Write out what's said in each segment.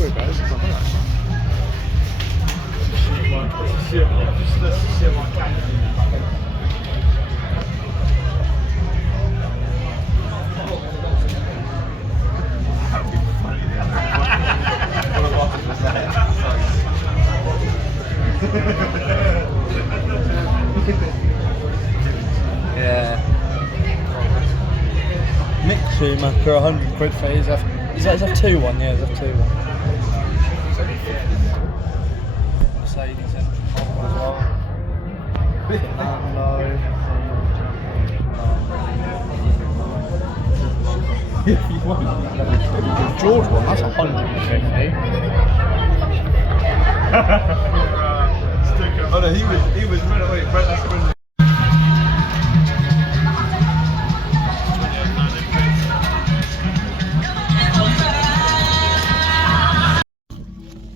Where guys? It's not bad. Yeah. Mick Schumacher, 100 quid for his F. Is that his F2 one? Yeah, his F2 one. Mercedes engine model as well. Fernando. George one, that's 150. Oh no, he was running away.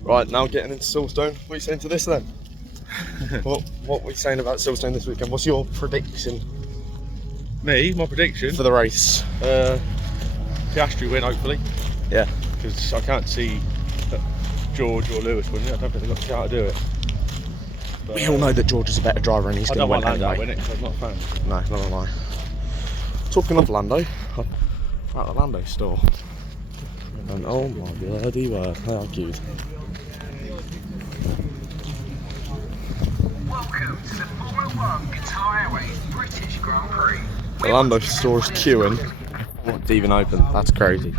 Right, now getting into Silverstone. What are you saying to this then? what were you saying about Silverstone this weekend? What's your prediction Me, my prediction for the race? Piastri win, hopefully, Yeah. because I can't see George or Lewis winning. I don't think they've got the car to do it. But, We all know that George is a better driver and he's I going don't to want win Lando anyway. to win it because I'm not a fan. No, not a lie. Talking of Lando, at the Lando store. And oh my bloody word, how cute. Welcome to the Formula One Qatar Airways British Grand Prix. The Lando store is queuing. It's even open, that's crazy.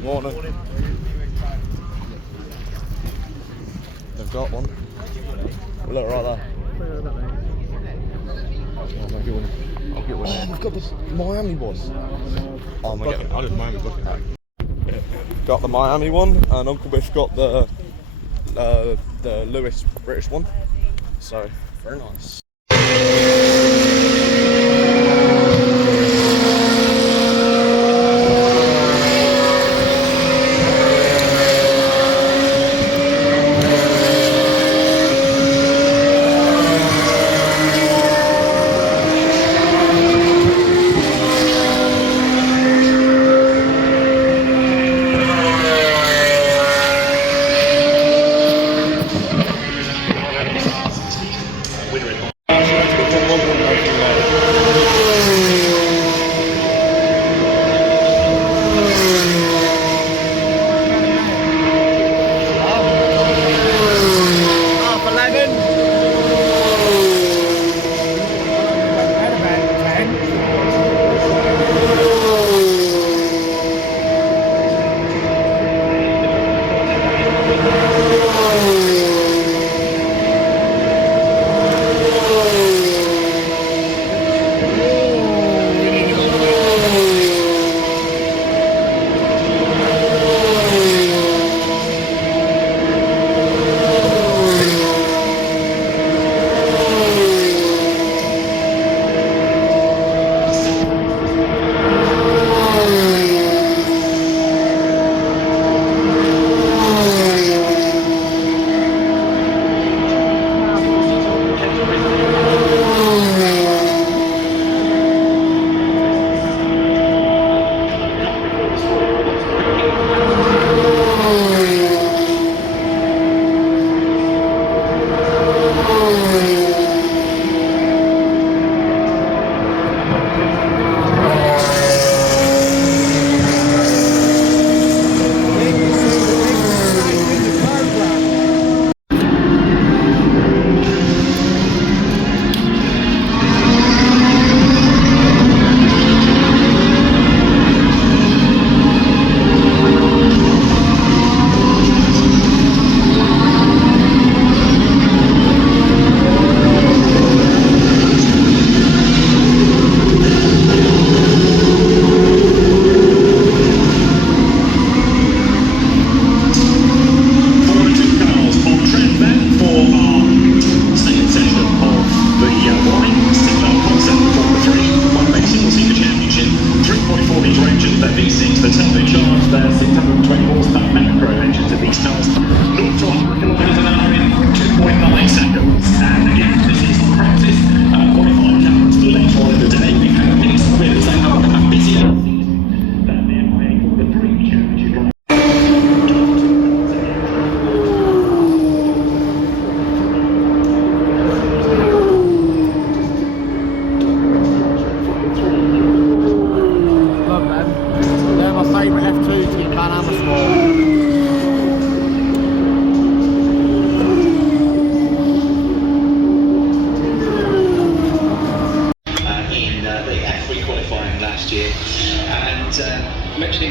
Morning. They've got one. Look right there. I'll get one. I'll get one. Oh, we've got the Miami one. Oh my god. I'll just Miami book it. Got the Miami one, and Uncle Biff got the Lewis British one. So very nice.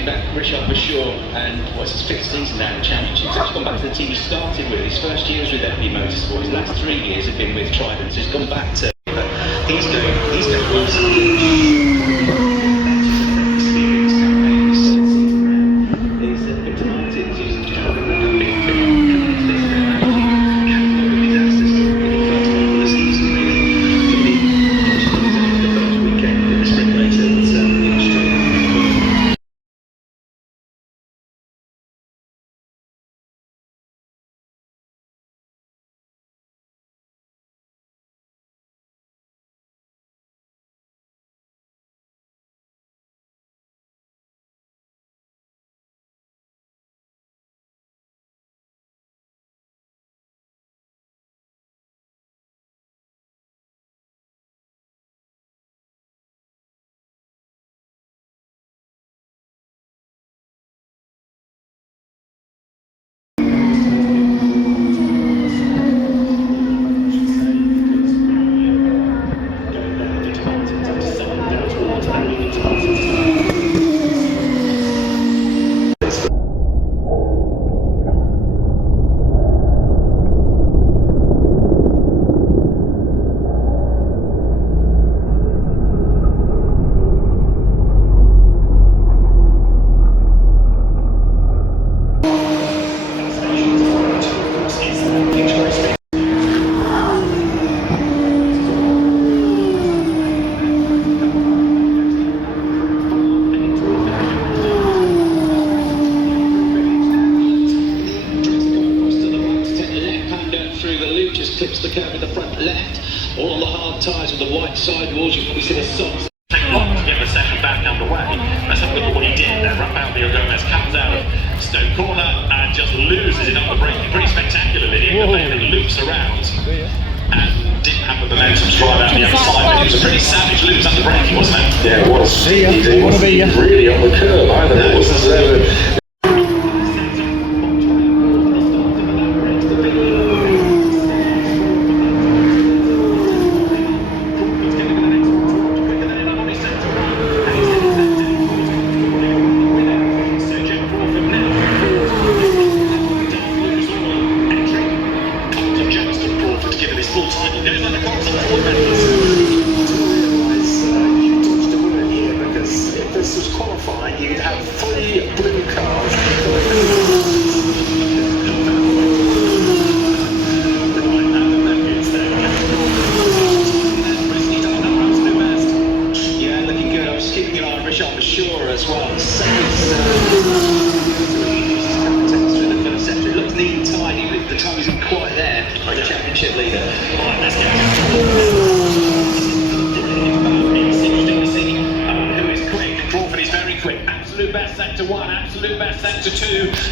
about Richard Bashaw, and what's his 5th season now in the Championship. He's actually gone back to the team he started with. His first year was with FP Motorsport. His last 3 years have been with Trident, so he's gone back to. But he's going well. Clips the curve in the front left, all on the hard tyres with the white sidewalls. You can probably see the socks. Take long to get the second back underway. Let's have a look at what he did there. Rafael Gomez comes out of Stone Corner and just loses it on the braking pretty spectacularly. It loops around and didn't have the momentum to drive out the other side. But it was a pretty savage loop under braking, wasn't it? Yeah, it was. He wasn't really on the curve either. It wasn't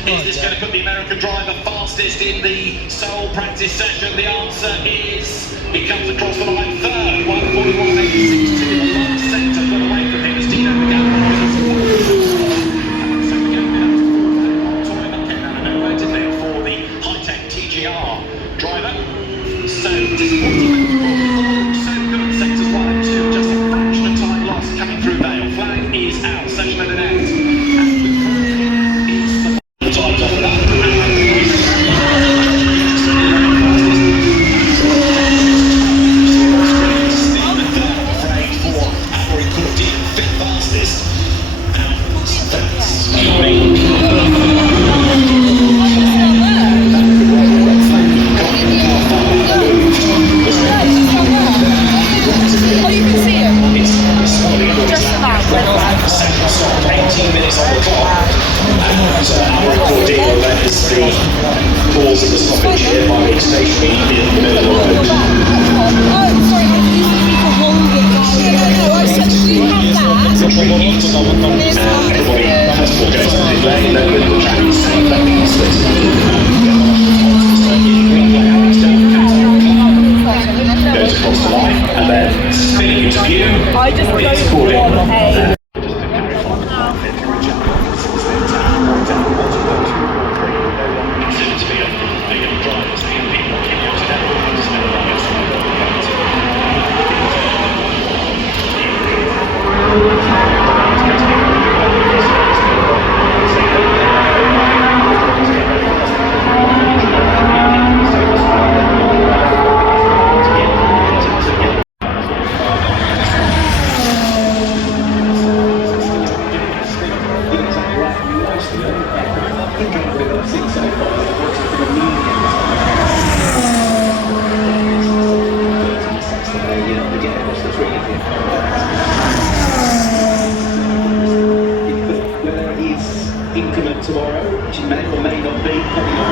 Is this going to put the American driver fastest in the sole practice session? The answer is he comes across the line third, 1:41.86 to the last sector, got away from him as Dino McGann. For the high-tech TGR driver. So disappointing so good sectors 1 and 2, just a fraction of time lost coming through Vale. Flag is out, session at an end. I just don't want a... to get across the track. Whether it is increment tomorrow, which it may or may not be, coming on.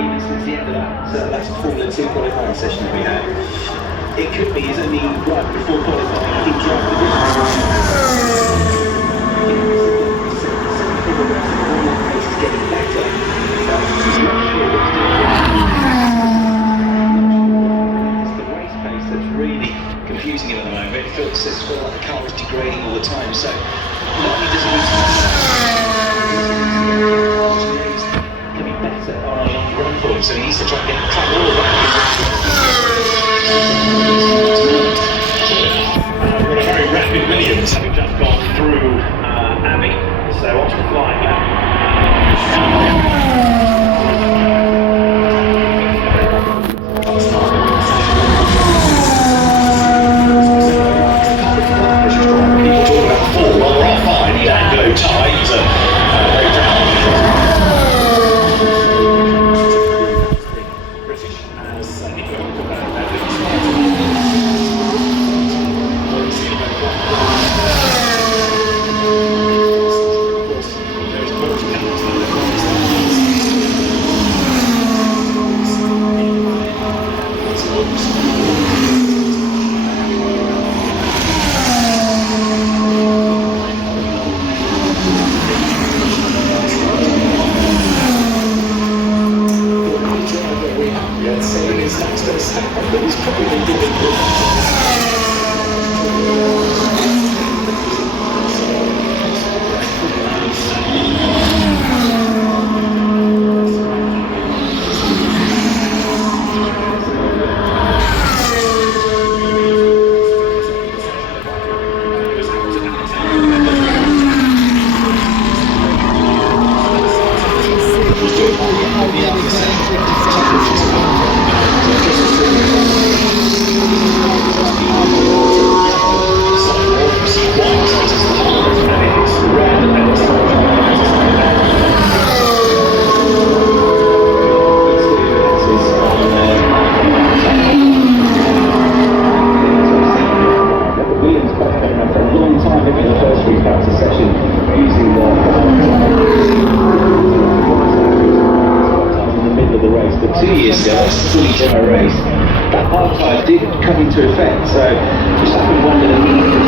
Even since the end of that Formula 2 qualifying session that we had, it could be, it's only right before qualifying, he dropped the pace is getting better, but he's not sure what he's doing. It's the race pace that's really confusing him at the moment. It feels like the car is degrading all the time, so not only does he need to be better on a long run for him, so he needs to try and get all of that. We're a very rapid Williams, having just gone through Abbey, so onto the flying lap. People talk about 4, well we're off 5, he's Anglo tie, he's very proud. British as that archive did come into effect, so just have to wonder the need for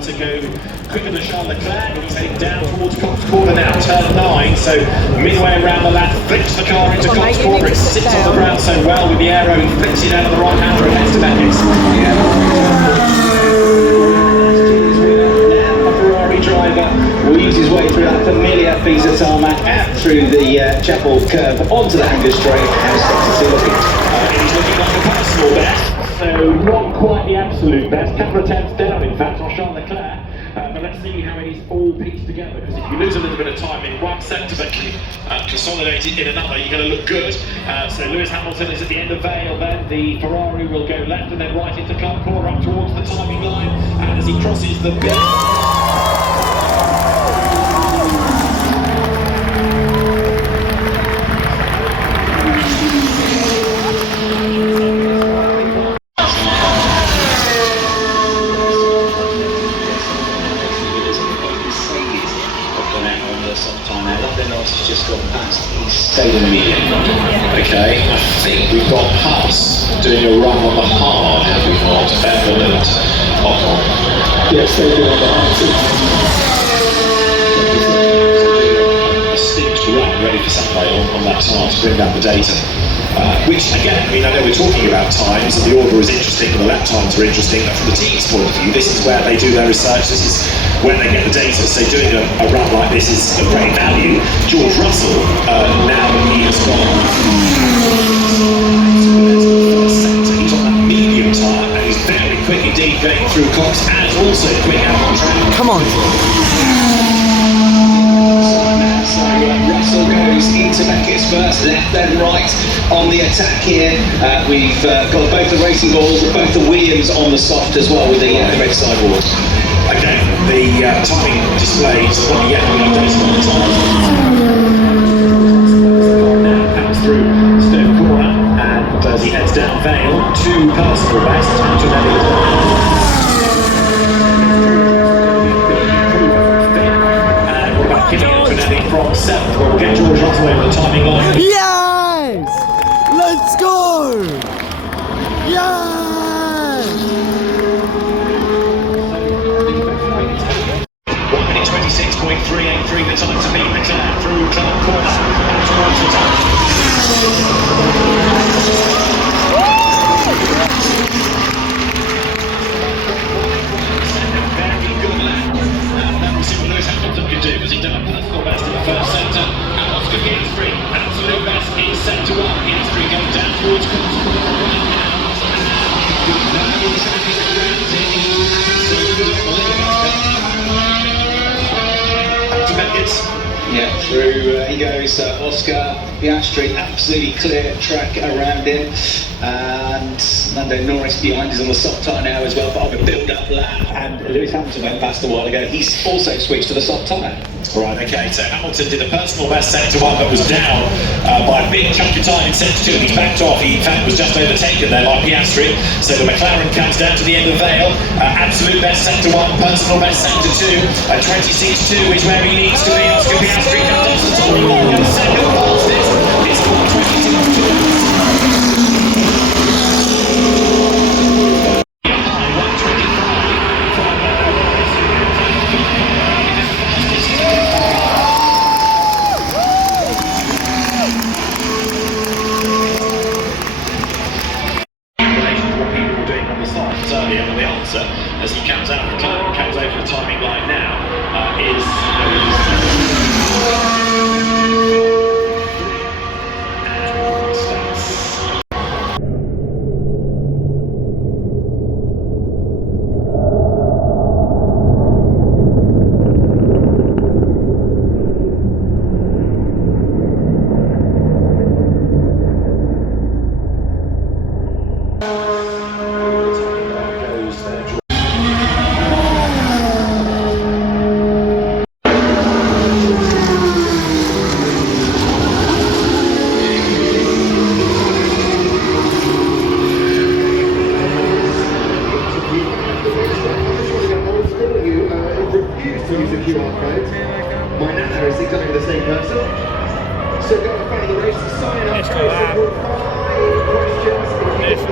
to go quicker than Charles Leclerc. He's heading down towards Cox Corner now, turn 9, so midway around the lap, flips the car into Cox Corner, it sits on the ground so well with the aero, he flips it out of the right hander and heads to Bendix. A Ferrari driver weaves his way through that familiar piece of tarmac out through the Chapel curve onto the hanger straight. He's looking like a personal best. So not quite the absolute best, couple of tenths down in fact on Charles Leclerc, but let's see how it is all pieced together, because if you lose a little bit of time in one sector but consolidate it in another, you're going to look good. So Lewis Hamilton is at the end of Vale, then the Ferrari will go left and then right into Clark Corner up towards the timing line, and as he crosses the bit... Ross has just gone past. He's stayed in the medium. Okay, I think we've got Haas doing a run on the hard, have we not? Evelyn Ocon. Yes, they do on the hard. A stitched run ready for Saturday on that hard to bring down the data. Which again, I mean, I know we're talking about times and the order is interesting and the lap times are interesting, but from the team's point of view, this is where they do their research, this is when they get the data. So doing a run like this is of great value. George Russell, now he has gone he's on that medium tyre and he's very quick indeed going through Cox and also quick out on track. Come on. So Russell goes into Beckett's first, left and right on the attack here. We've got both the racing balls, both the Williams on the soft as well with the red sideboard. Okay, the timing displays not yet been updated on the time. Now comes through Stone Corner and as he heads down Vale to personal best. From 7th, we'll get George Russell over the timing line. Yes! Let's go! Yes! 1 minute 26.383 the time to beat McLaren through Clark Corner and towards the top. Very good lap. That will see what Lewis Hamilton can do because he's done a personal best in the first sector. And Oscar Piastri, absolute best in sector 1. Piastri goes down towards to Beckett's. Yeah, through he goes. Oscar Piastri, absolutely clear track around him, and Lando Norris behind is on the soft tyre now as well, but on a build-up lap. And Lewis Hamilton went past a while ago. He's also switched to the soft tyre. Right, okay. So Hamilton did a personal best sector 1, but was down by a big chunk of time in sector 2. He's backed off. He in fact was just overtaken there by Piastri. So the McLaren comes down to the end of the Vale. Absolute best sector 1, personal best sector 2. 26.2 is where he needs to be. Oscar Piastri comes off the top. He goes second fastest. It's 122. As he comes out of the club, comes over the timing line now, is my nana is exactly the same person. So go in front of the race to sign up. Questions.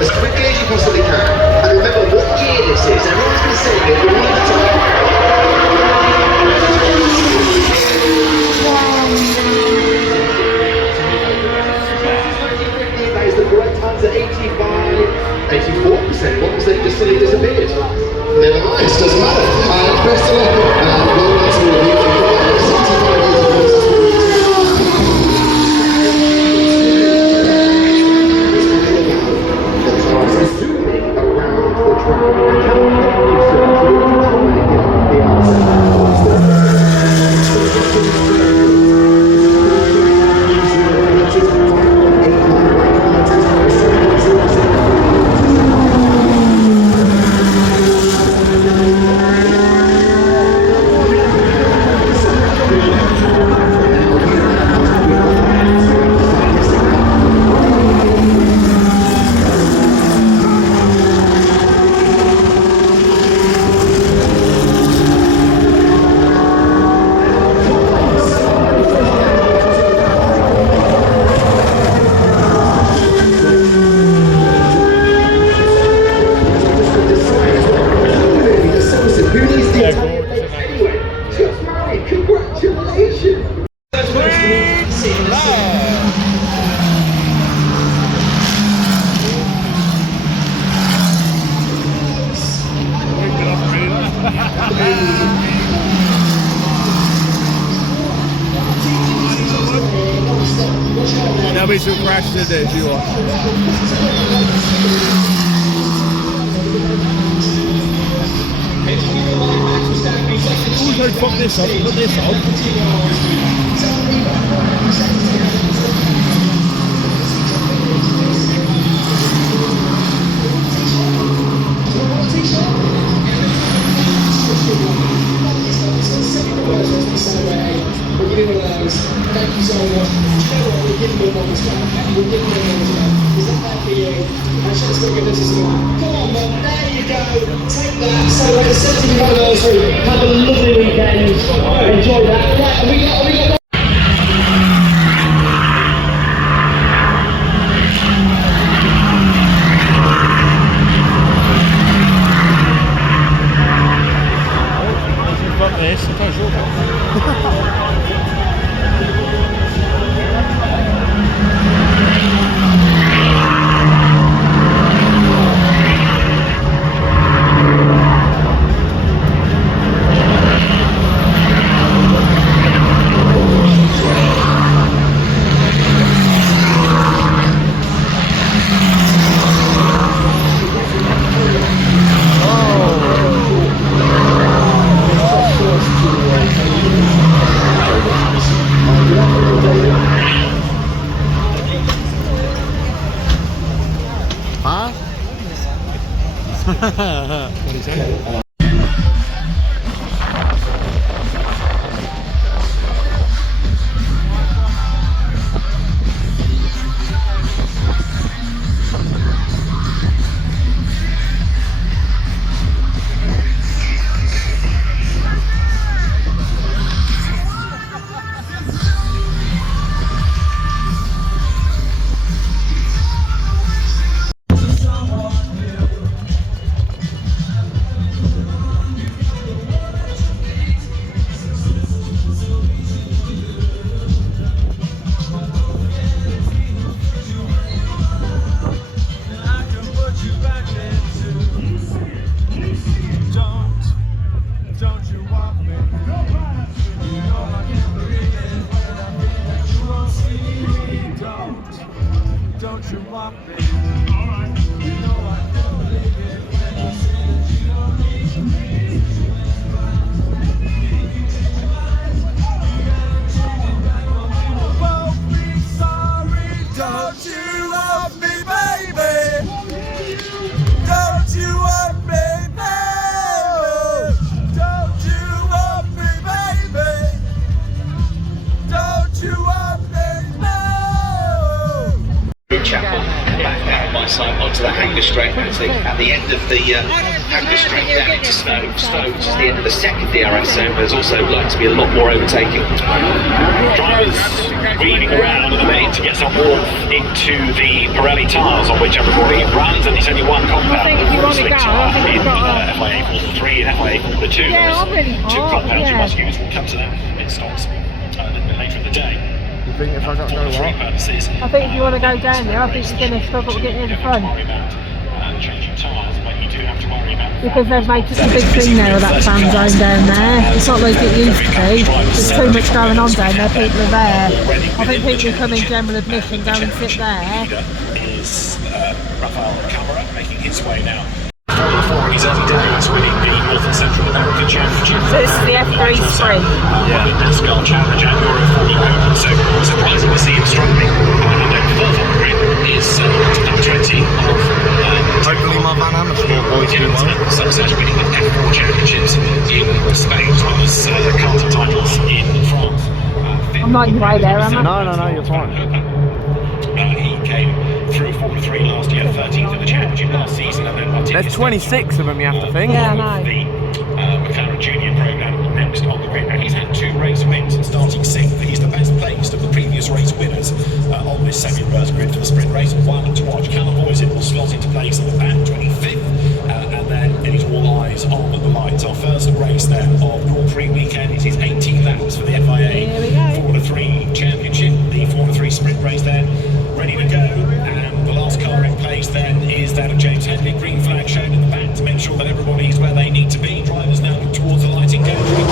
As quickly as you possibly can. And remember what year this is. Everyone's been saying it, but we need to that is the correct answer, 84%. What was it? Just suddenly disappeared. Never mind, it doesn't matter. Best of luck. Well done to all of you. 65 years of zooming around the track. I cannot help you, sir, to try and get the answer. Who needs the Yeah, Italian gorgeous, votes isn't it? anyway? Just married, congratulations! There'll be some crashes in there if you want. Also, put this on, put this on. Thank you so much. We're giving them all this back. We're giving them all this back. Is that bad for you? And let's go give this as well. Come on, man. There you go. Take that. Celebrate the 70th anniversary. Have a lovely weekend. Enjoy that. Right, we got Fuck this, I'm not sure about what is that? Chapel back out my side onto the Hanger Straight. Actually, at the end of the Hanger Straight down into Stowe, which is the end of the second DRS zone, but there's also likely to be a lot more overtaking. Drivers weaving around at the minute to get some warmth into the Pirelli tyres on which everybody runs, and it's only one compound. I think if you want to go, I think in you've got FIA Formula 3 and FIA Formula 2. Yeah, I'm really two hot, compounds you yeah. must use. We'll come to that in stocks a little bit later in the day. You think if I don't go For what? purposes, I think if you want to go down there, I think you're going to struggle to get near the front. changing tyres, but you do have to worry about Because they've made such a big thing now of that fan zone down there. It's not like it used to be. There's too much going on down there, people are there. I think people who come in general admission go and sit there. is Rafael Camara making his way now. Before his early days winning the North and Central American Championship. So this is the F3 sprint. Yeah. NASCAR Challenge and Euro Formula Open, so surprising to see him struggling. And fourth on the grid is number 20 of Hopefully my Van Amersfoort boys do well. Success winning the F4 Championships in Spain, as well as karting titles in France. I'm not in your way there, am I? No, you're fine. He came through Formula 3 last year, 13th in the championship last season, and then There's 26 of them, you have to think. Yeah, I know. The McLaren Junior program next on the grid. Now he's had 2 race wins and starting 6th. He's the best placed of the previous race winners on this semi-reverse grid for the sprint race. One to watch. Callum Boysen will slot into place at the back, 25th, and then it is all eyes on the lights on our first race then of Grand Prix weekend. It is 18 laps for the FIA Formula 3 Championship. The Formula 3 sprint race then ready to go. And the last car in place then is that of James Headley. Green flag shown in the back to make sure that everybody is where they need to be. Drivers now look towards the lighting gantry.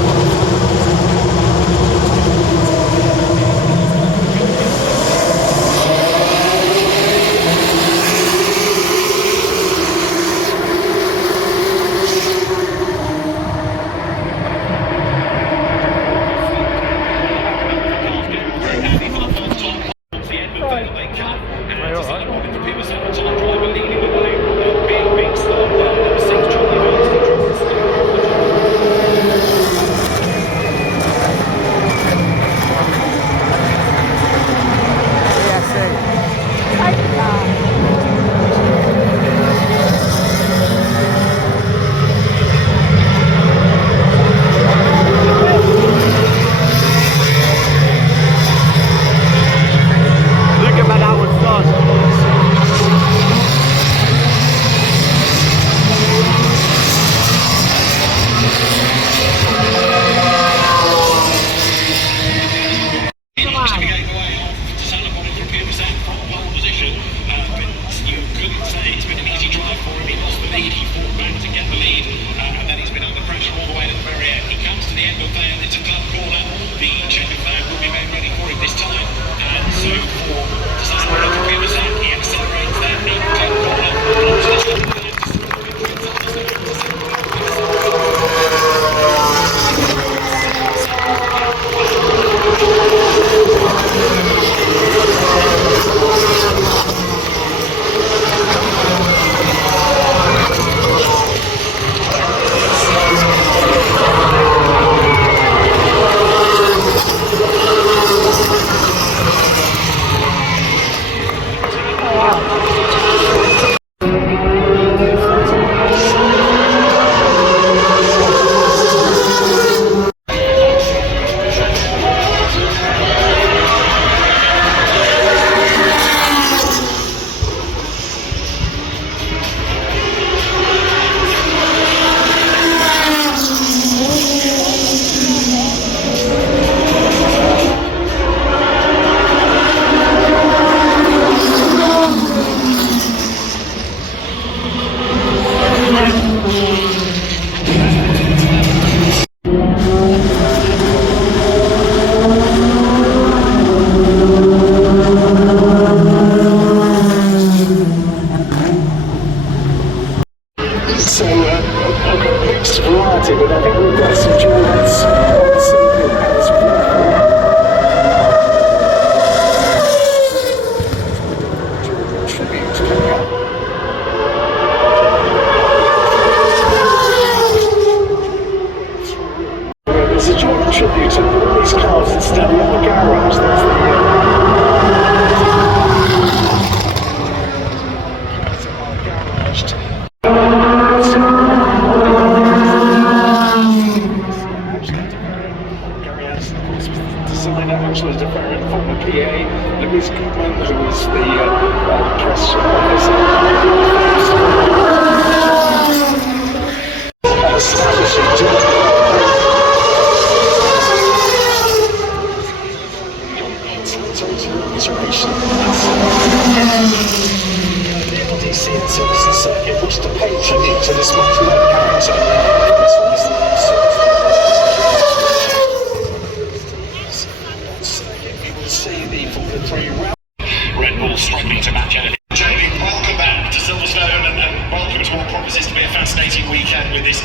Red Bull struggling to match anything. Jamie, welcome back to Silverstone and welcome to what promises to be a fascinating weekend with this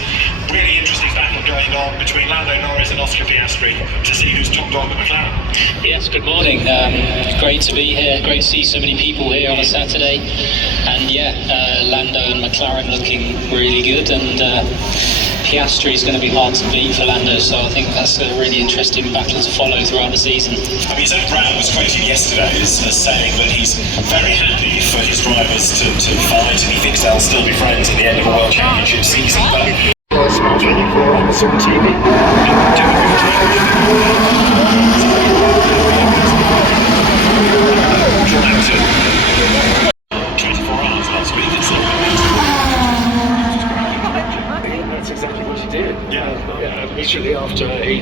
really interesting battle going on between Lando Norris and Oscar Piastri to see who's top dog at McLaren. Yes, good morning. Great to be here. Great to see so many people here on a Saturday. And yeah, Lando and McLaren looking really good, and Piastri is going to be hard to beat for Lando, so I think that's a really interesting battle to follow throughout the season. I mean, Zach Brown was quoted yesterday as saying that he's very happy for his drivers to fight, and he thinks they'll still be friends at the end of a World Championship season. But Smart 24 on Amazon TV. 24 hours last week. That's exactly what he did. Yeah, immediately after he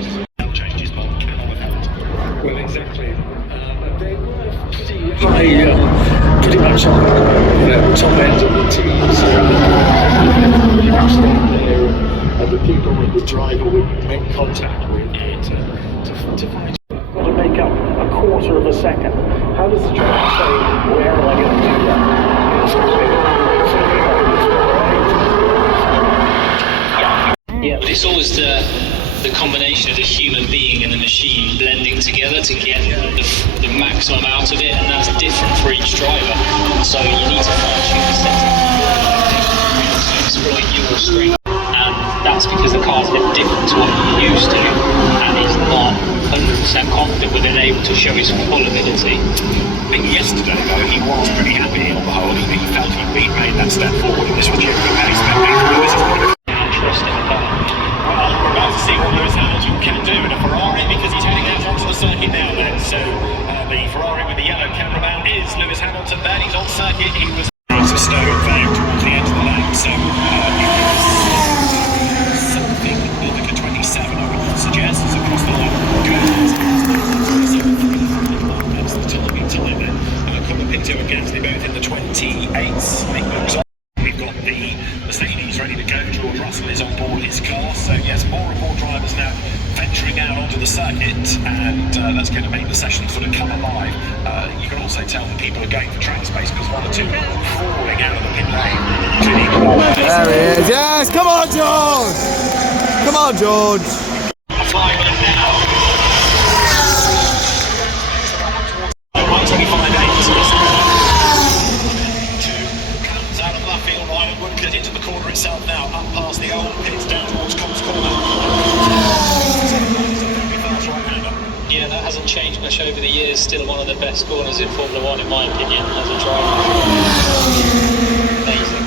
changed his mind, cannot have held. Well, exactly. They were pretty much on the top end of the teams. Pretty much there, and the people that the driver would make contact with to find. Got to make up a quarter of a second. How does the driver say, where am I going to do that? Yeah, but it's always the combination of the human being and the machine blending together to get the maximum out of it, and that's different for each driver. So you need to fine-tune the setting to exploit your strength, and that's because the car's a bit different to what you're used to, and he's not 100% confident within able to show his full ability. I think yesterday, though, he was pretty happy on the whole. He felt he'd made that step forward, and this was genuinely expecting from Lewis. Interesting car. Well, we're about to see what Lewis Hamilton can do in a Ferrari, because he's heading out onto the circuit now then. So the Ferrari with the yellow cameraman is Lewis Hamilton there. He's on circuit. He was Silverstone there towards the end of the lap. So something like a 27, I would suggest, is across the line. That's the timing time then. Coming into a Gasly both in the 28s. I think looks on. We've got the Mercedes ready to go. George Russell is on board his car. So yes, more and more drivers now venturing out onto the circuit, and that's going to make the session sort of come alive. You can also tell that people are going for track space, because one or two are crawling out of the pit lane. There he is. Yes, come on, George. Come on, George. Flying back now. 125.8. Comes out of left field, Ryan Woodcote into the corner itself now, up past the old pits, down towards Cobb's Corner. Yeah, that hasn't changed much over the years. Still one of the best corners in Formula One, in my opinion, as a driver. Amazing.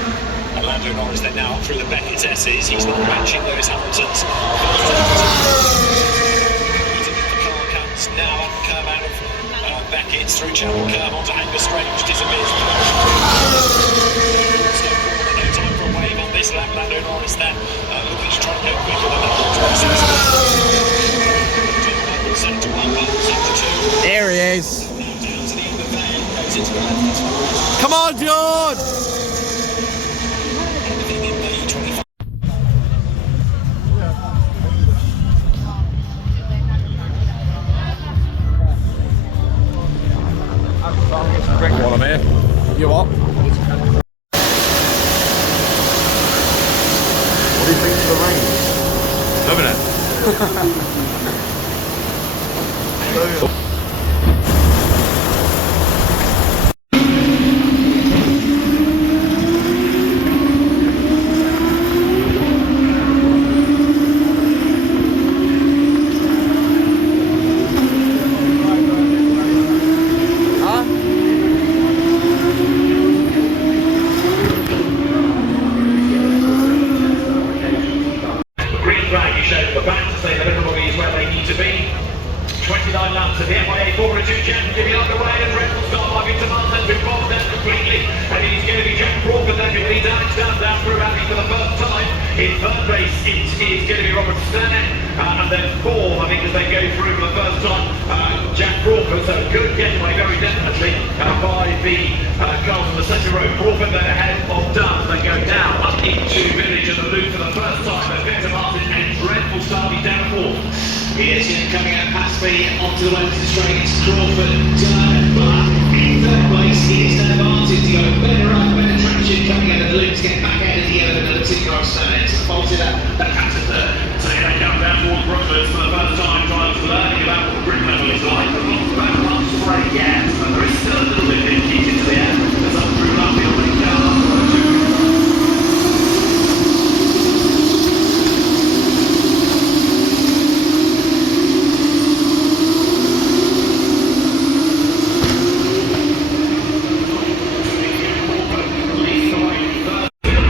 And Lando Norris then now through the Beckett's S's. He's not matching Lewis Hamilton's. The car comes now up the curve out of Beckett's through Chapel Curve onto Angus Straight, which disappears. No time for a wave on this lap. Lando Norris then looking to try and go quicker than that. There he is. Come on, George. What am here? You what? What do you think of the rain? Loving it. Green flag is shown at the back to say that everybody is where they need to be. 29 laps of the FIA Formula 2 Championship underway, and Red Bull start by Victor Martin, who bombed down completely, and it is going to be Jack Crawford then, who leads Alex down through rally for the first time. In third race, it is going to be Robert Stanek, and then fourth, I think, as they go through for the first time, Jack Crawford. So good getaway, very definitely, by the cars on the centre row. Crawford then ahead of Dunn. They go down up into Village and the loop for the first time. But Victor Martin and dreadful start, he's down fourth. Yes, coming out past me onto the Wednesday straight, it's Crawford, but in third place it is Dan Martin to go better up, better traction coming out of the loops, get back out of the yellow, and the looks in your it's bolted up, back out to third. So they come down towards Brooklands for the first time, drivers learning about what grip level is like. But not about one straight yet, but there is still a little bit of kick into the air as up through Luffield and down up to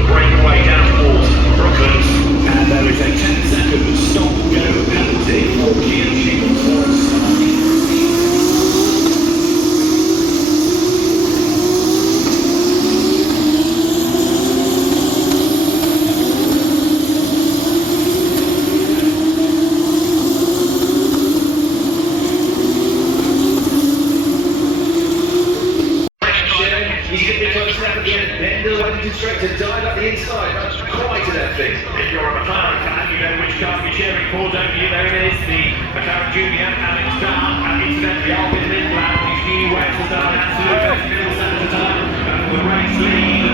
breakaway down towards Brooklands, and there is a 10-second stop-go penalty. and you know which car you're cheering for, don't you? There it is, the McLaren Junior, Alex Dart, and incidentally, Alvin Lindblad, his new Wexel Dart, absolute middle centre time, and the race lead.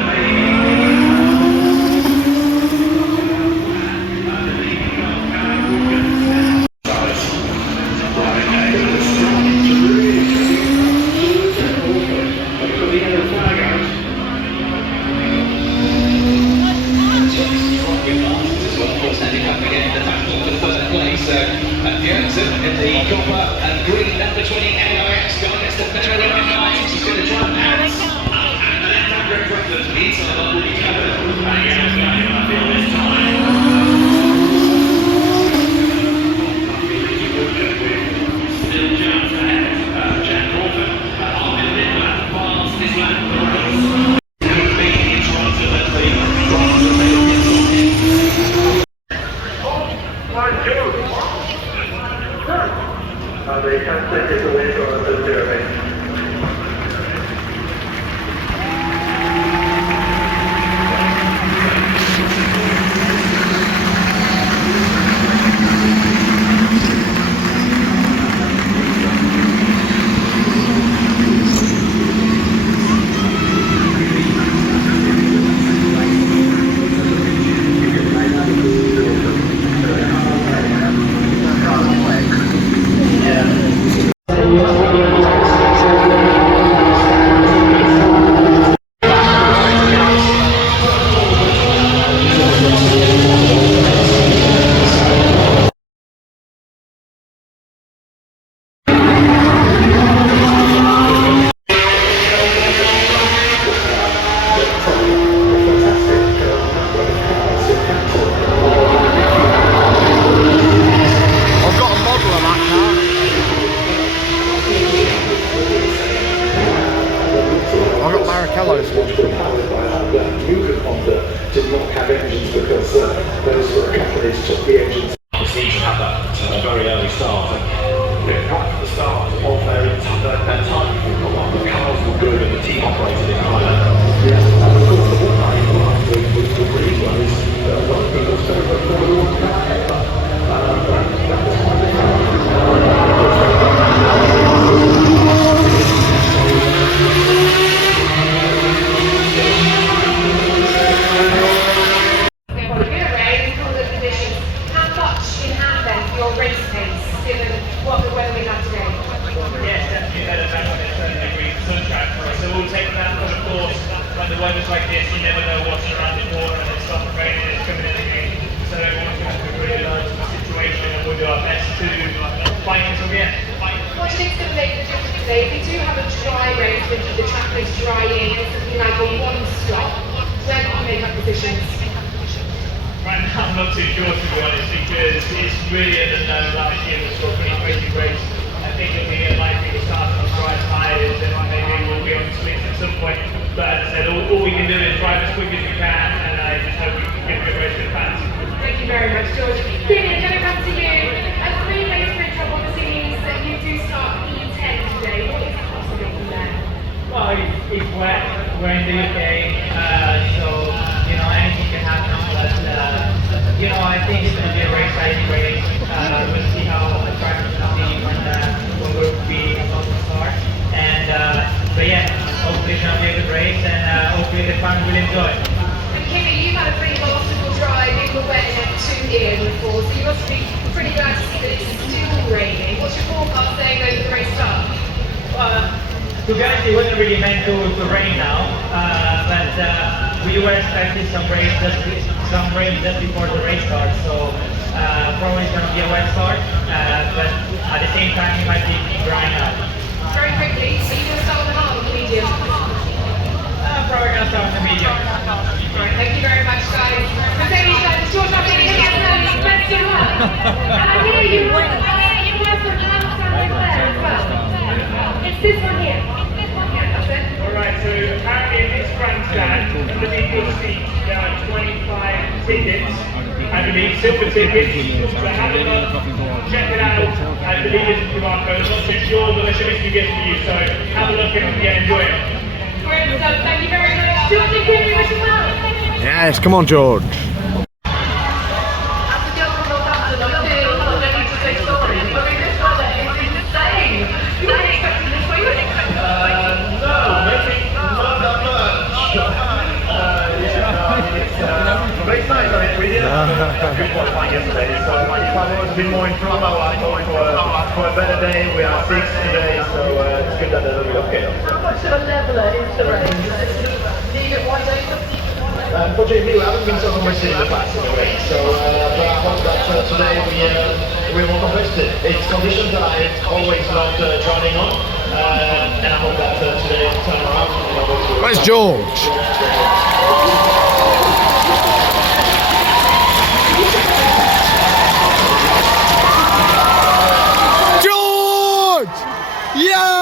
In the copper and green number 20 NOX, guys, the better running he's going to try and pass. And the left-hand grip front, the inside will be covered. And again, I feel this time. Still just ahead. Jack Crawford, Armin Lindblad, fastest lap of the race. Could be in front of the They can't take it away from us this year, did not have engines because those companies took the engines. The season had that very early start. Right from the start of their time, the cars were good and the team operated in high level. Yes, and of course the one I liked with the green one is one of people's favourite Formula 1 car ever. That was quite a car. When the weather's like this, you never know what's around the corner and it's stopping raining, it's coming in again. So everyone's going to be really alert to the situation and we'll do our best to fight until the end. What do you think's going to make the difference today? If we do have a dry race, when the track is drying, it's something like a one stop, where can we make our positions? Right now I'm not too sure to be honest, because it's really an unknown. Last year was a pretty crazy race. I think it'll be unlikely to start on dry tyres and maybe we'll be on slicks at some point. But as I said, all we can do is drive as quick as we can, and I just hope we can get a good race to the fans. Thank you very much, George. Damien, going back to you. A three-race sprint trouble obviously means that you do start E10 today. What is possible from there? Well, it's wet. We're in the UK, so you know anything can happen. But you know, I think it's going to be a race-ready race. We'll see how the track is going to be when we're being about to start. And but yeah. Hopefully it's going to be a good race and hopefully the fans will enjoy. And Kimmy, you've had a pretty multiple drive in the wet in F2 here before, so you must be pretty glad to see that it's still raining. What's your forecast saying over the race start? To be honest, it wasn't really meant to rain now, but we were expecting some rain just before the race starts, so probably it's going to be a wet start, but at the same time it might be drying out. Very quickly, so you're going to start on the hard or the medium? Probably going to start on the medium. Right, thank you very much, guys. Mercedes, it's George Martinez again, best of luck. And I hear you work for Amsterdam over there as well. It's this one here. Yeah, that's it. Alright, so apparently in this grandstand, underneath your seat, there are 25 tickets. I believe silver tickets. So have a look, check it out. I believe it's a QR code. I'm not too sure, but there should be some gifts for you. So have a look and enjoy it. Great, so thank you very much. George and Kimmy, wish you well. Yes, come on, George. As we go yesterday, so if I was a bit more in trouble, I hope for a better day. We are 6 today, so it's good that there's a little bit of chaos. How much of a leveller is the race? Leave it wide open? Unfortunately, we haven't been so competitive in the past in the race, so but I hope that today we're more competitive. It's conditions that I always loved driving on, and I hope that today will turn around. Where's George? George! Yes!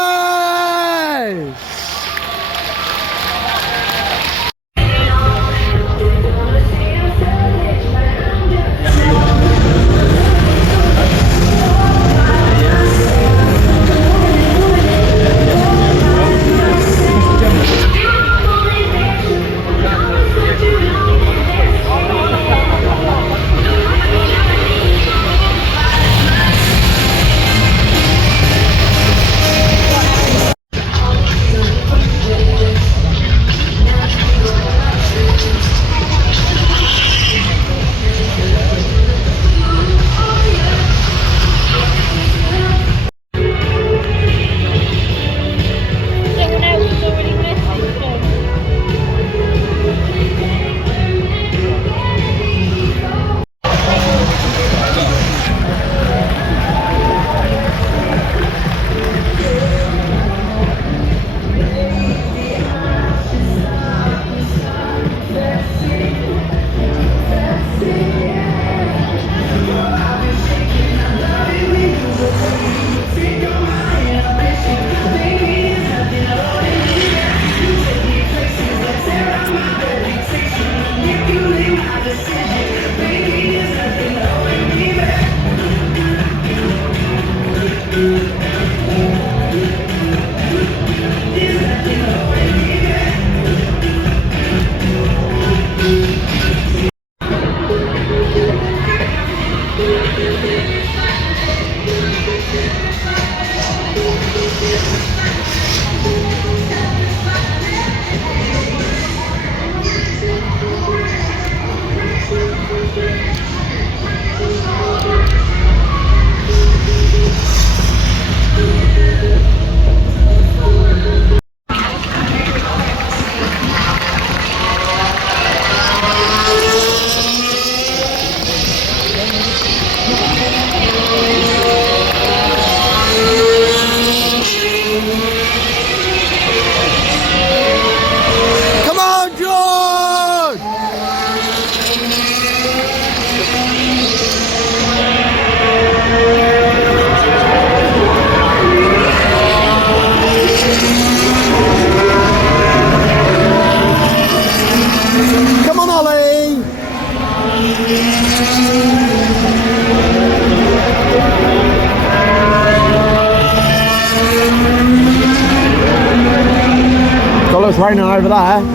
It's raining over there. Look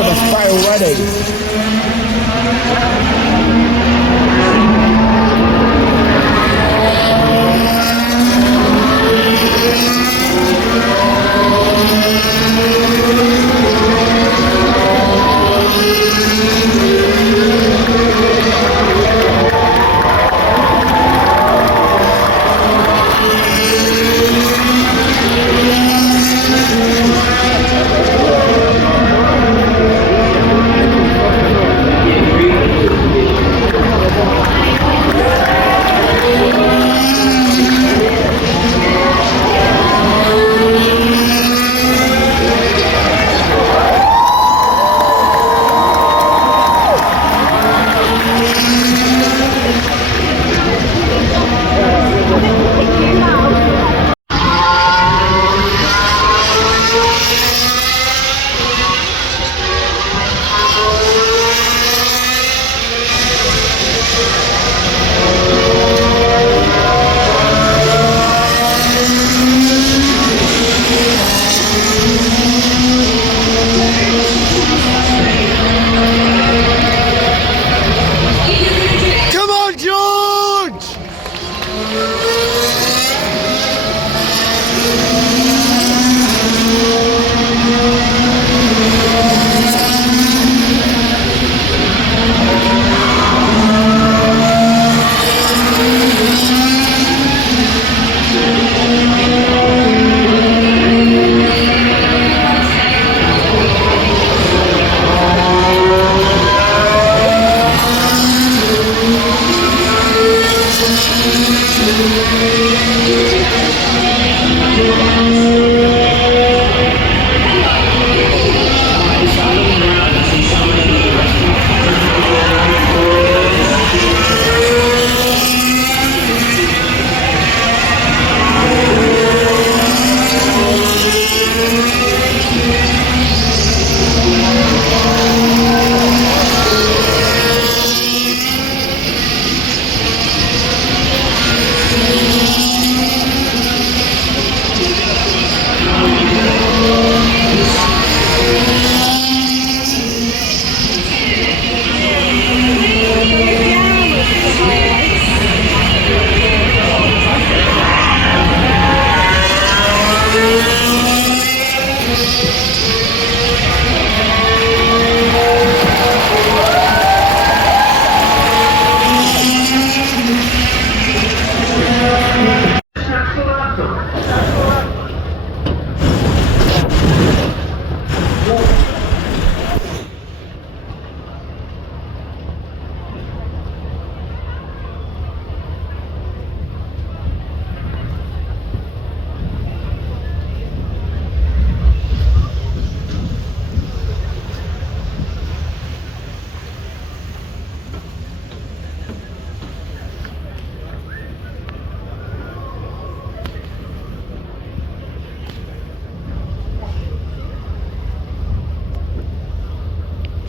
at the spray already.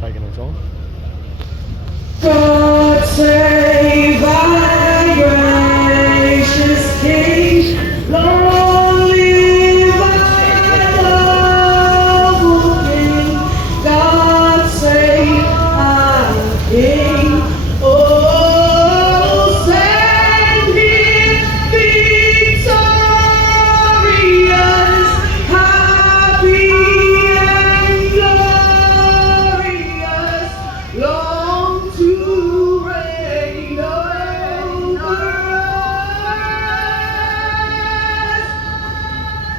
Taking it on. God save our gracious King, long live our noble King. God save our King. Oh, send him victorious, happy and glorious, long to reign over us.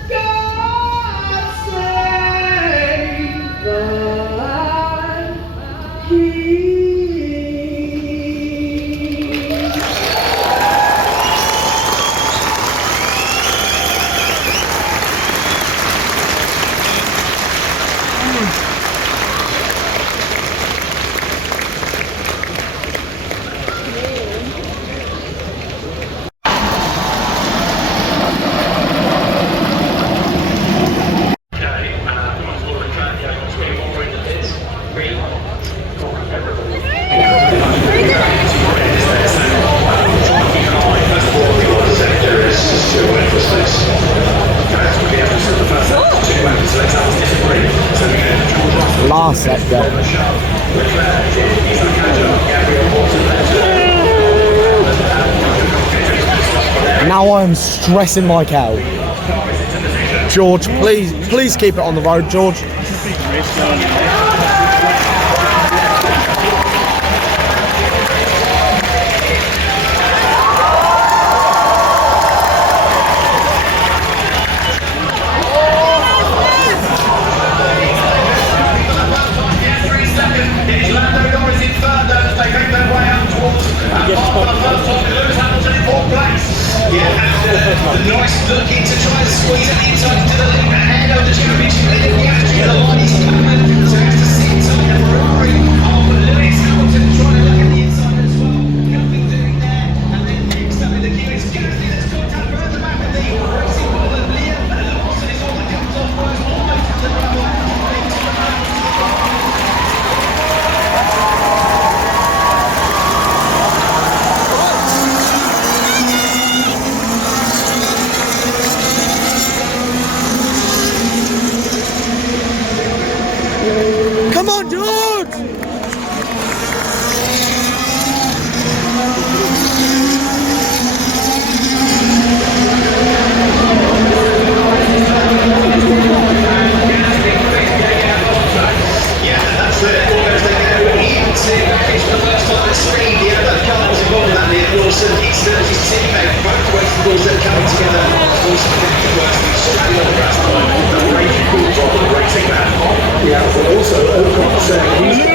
God save our King. Last sector. Now I'm stressing like hell. George, please keep it on the road, George. Nice looking to try and squeeze it inside into the lead ahead of the championship leader Piastri. The line is covered, so has to sit inside the Ferrari of Lewis Hamilton trying to look at the inside as well. Nothing doing there, and then next up in the queue is Gasly that's got to further back of the racing ball of Liam Lawson is all that comes off first, almost to the rubber. Come on, George! Yeah, that's it. As they go into package for the first time at speed, the other car was involved in that, Liam Lawson. It's his teammate, both racing balls that are coming together. Lawson didn't get worse than straight on the grass line. The racing ball from the racing man. Yeah, but also Ocon saying he's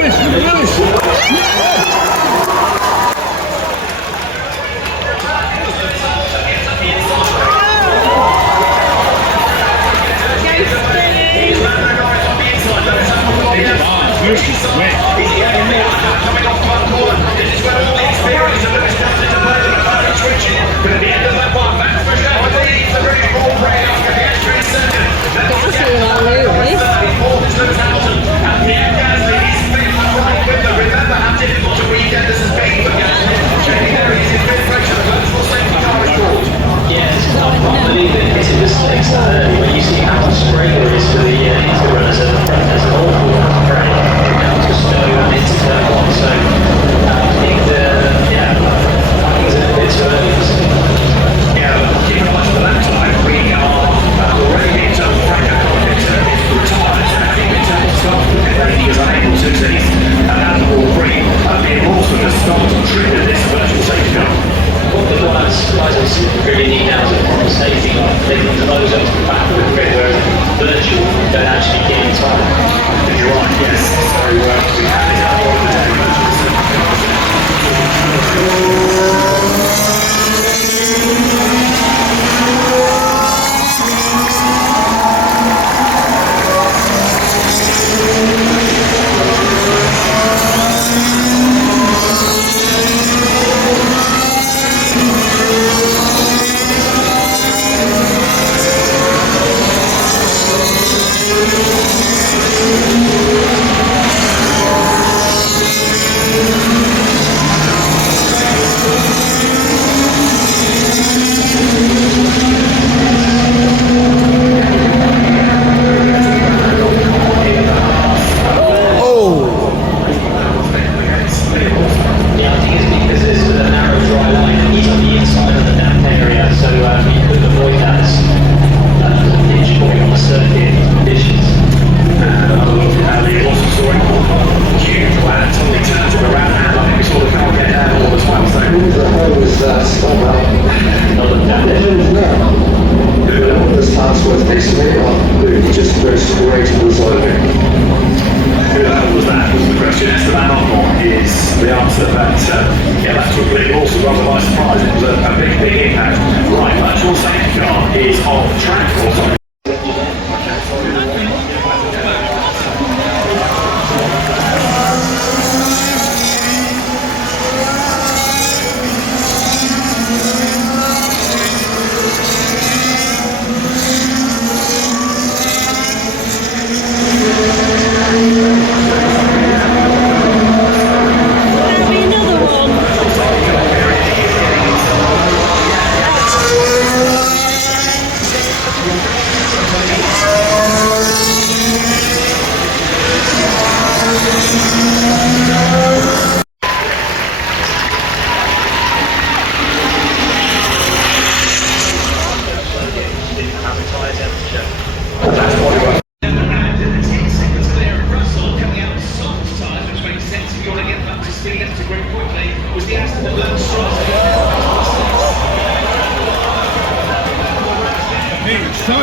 is really neat now to put the safety line, they can close up the back of the grid, whereas virtual don't actually get in time. You're right, yes. So we have this out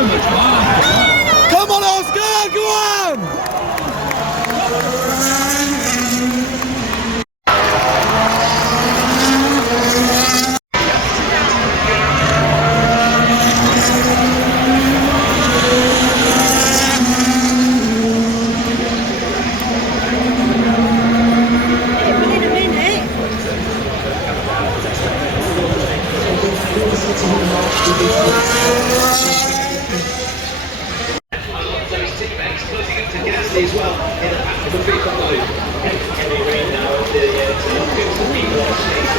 of the Come on, Oscar, go on! as well in the back of the pickup loop. Can we read now of the people on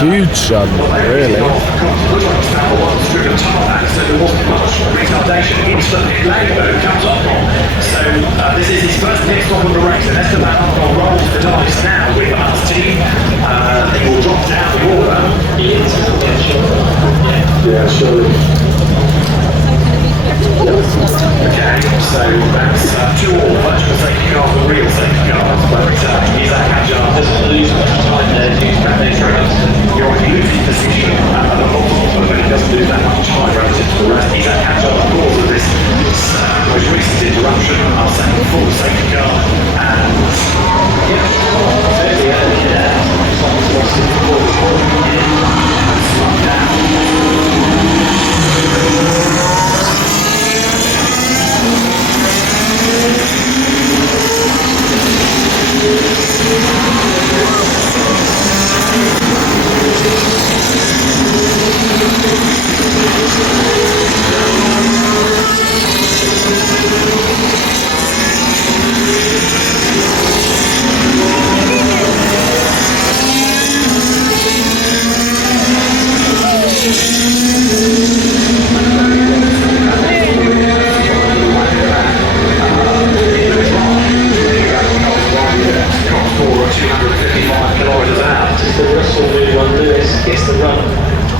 huge jump, really. So there wasn't much retardation. Instantly, Langbo comes up on. So this is his first pit stop of the race, and Esteban Ocon rolls the dice now with us team. He will drop down the water. Yeah, surely. Okay, so that's 2 all virtual safety cars and real safety cars, but he's that agile, doesn't lose much time there, use back their trails. You're already losing position at the bottom, but he doesn't lose that much time relative to the rest. He's that agile cause of this most recent interruption. I'll say full safety car, and there's the enemy there. Slow down.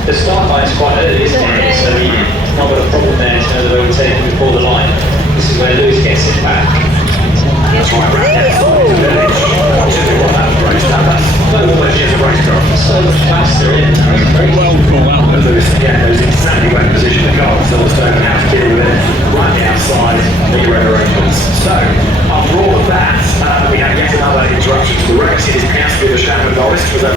The start line is quite early, isn't it? So he's not got a problem there in terms of overtaking before the line. This is where Lewis gets it back. That's right, right. No more as a race car. So much faster in. Well called out. Lewis, again, knows exactly where to position the car. Silverstone and how to deal with it. Right the outside, make your own arrangements. So, after all of that, we have yet another interruption to the race. It is Piastri, the Shannon Norris, was a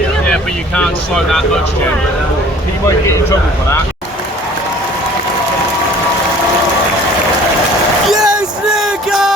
Yeah, but you can't slow that much down. You won't get in trouble for that. Yes, Nico!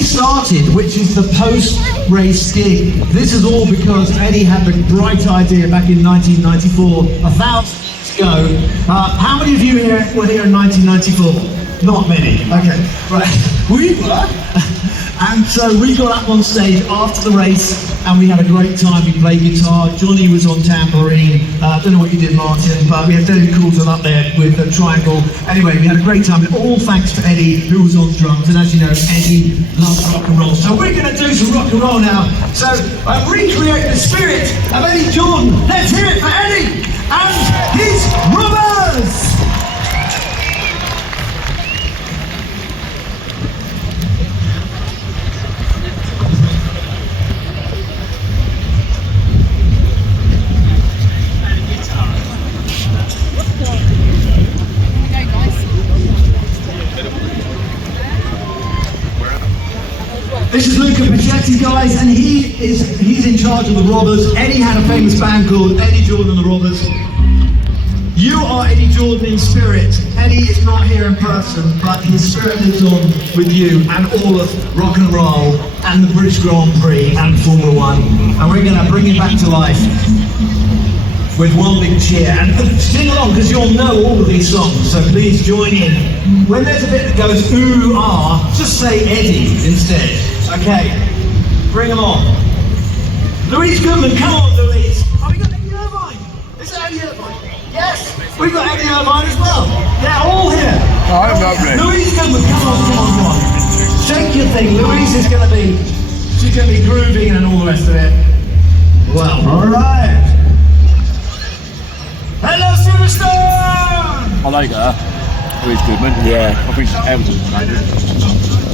Started, which is the post-race gig. This is all because Eddie had the bright idea back in 1994, 1,000 years ago. How many of you here were here in 1994? Not many. Okay, right. We were. And so we got up on stage after the race and we had a great time. We played guitar, Johnny was on tambourine, I don't know what you did, Martin, but we had David Coulton up there with the triangle. Anyway, we had a great time, all thanks to Eddie, who was on drums, and as you know, Eddie loves rock and roll. So we're going to do some rock and roll now. So recreate the spirit of Eddie Jordan. Let's hear it for Eddie and his Rubbers! This is Luca Pachetti, guys, and he's in charge of the Robbers. Eddie had a famous band called Eddie Jordan and the Robbers. You are Eddie Jordan in spirit. Eddie is not here in person, but his spirit lives on with you and all of rock and roll and the British Grand Prix and Formula One. And we're going to bring it back to life with one big cheer. And sing along, because you'll know all of these songs, so please join in. When there's a bit that goes ooh, ah, just say Eddie instead. Okay, bring them on. Louise Goodman, come on, Louise. Oh, we got Eddie Irvine. Is it Eddie Irvine? Yes, we've got Eddie Irvine as well. They're all here. Oh, I'm not ready. Louise Goodman, come on. Shake your thing. Louise is going to be, she's going to be grooving and all the rest of it. Well, all right. Hello, Silverstone! I like her. Oh, he's good, man. Yeah. I think Elton's good.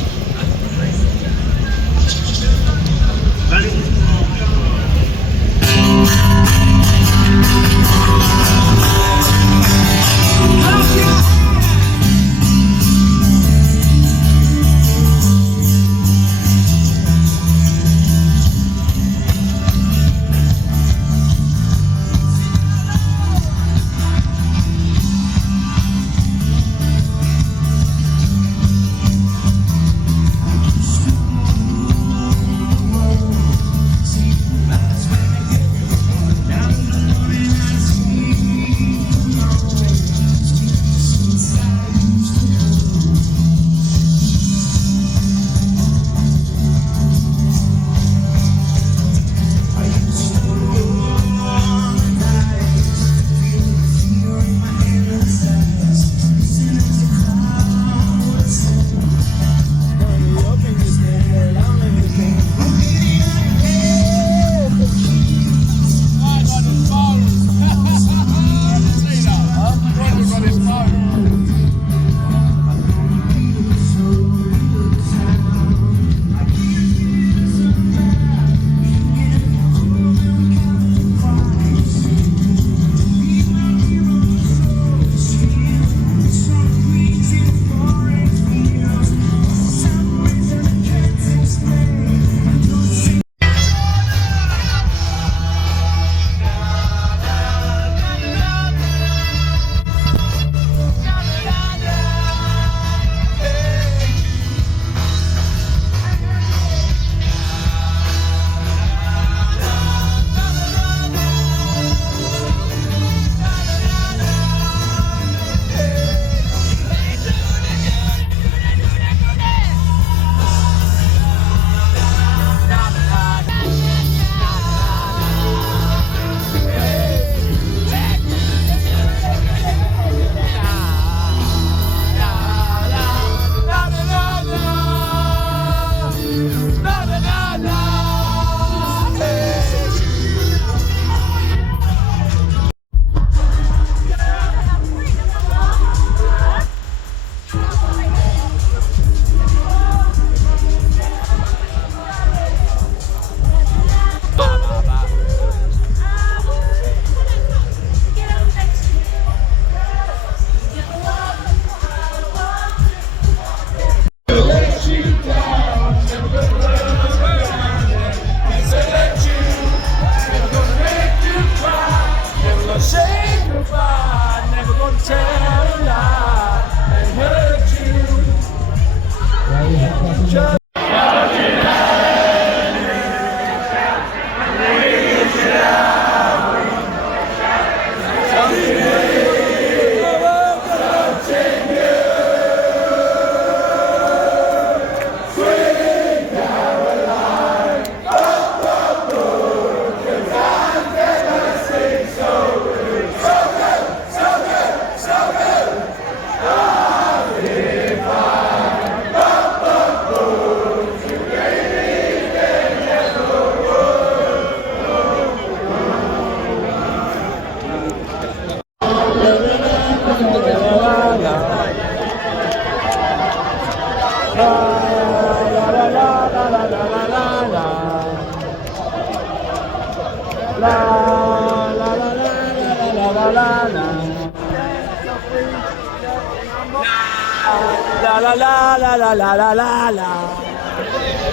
La la la la la la la la la.